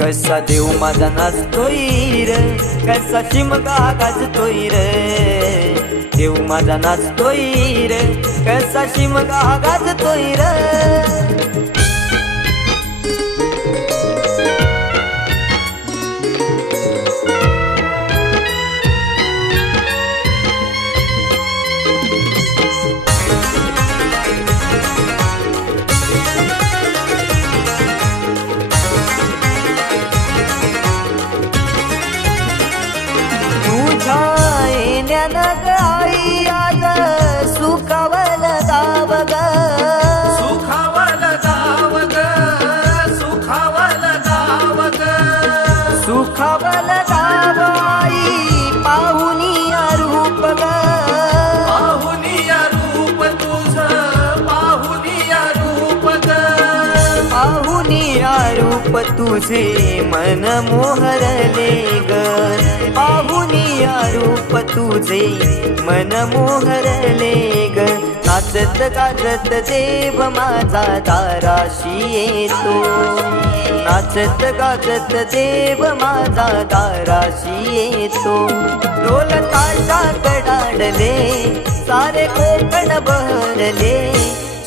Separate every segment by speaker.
Speaker 1: कसा देव माझा नाचतोय र? कसा शिमगा गाजतोय र? देव माझा नाचतोय र कसा शिमगा गाजतोय र?
Speaker 2: तुझे
Speaker 1: मन मोहरले ग. पाहुनी रूप तुझे मन मोहरले ग. नाचत गाजत देव माझा दाराशी येतो नाचत गाजत देव माझा दाराशी येतो ढोल ताशा कडाडले सारे कोकण बहरले.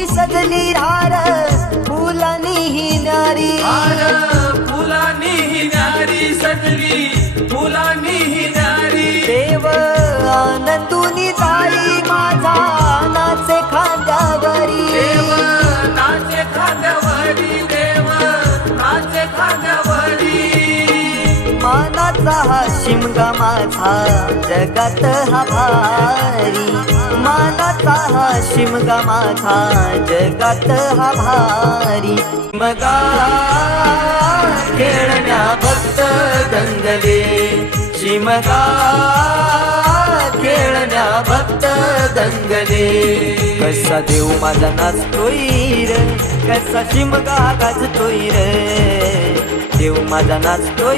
Speaker 1: ही मानाचा हा शिमगा माझा जगात हा भारी. मानाचा हा शिमगा माझा जगात हा भारी. मगा खेळण्या भक्त दंगले. शिमगा खेळण्या भक्त दंगले. कसा देव माझा नाचतोय र? कसा शिमगा गाजतोय र? देव माझा नाचतोय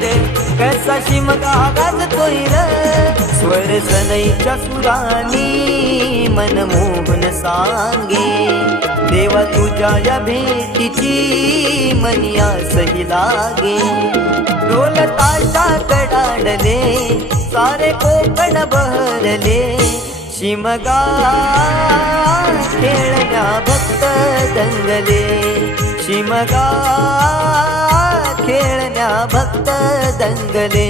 Speaker 1: रे. कसा शिमगा गाजतोय रे? स्वर सनईच्या सुरानी मनमोहन सांगे. देवा तुझ्या या भेटीची मनिया सही लागे. ढोल ताशा कडाडले सारे कोकण बहरले. शिमगा खेळण्या भक्त दंगले. शिमगा खेळण्या भक्त दंगले.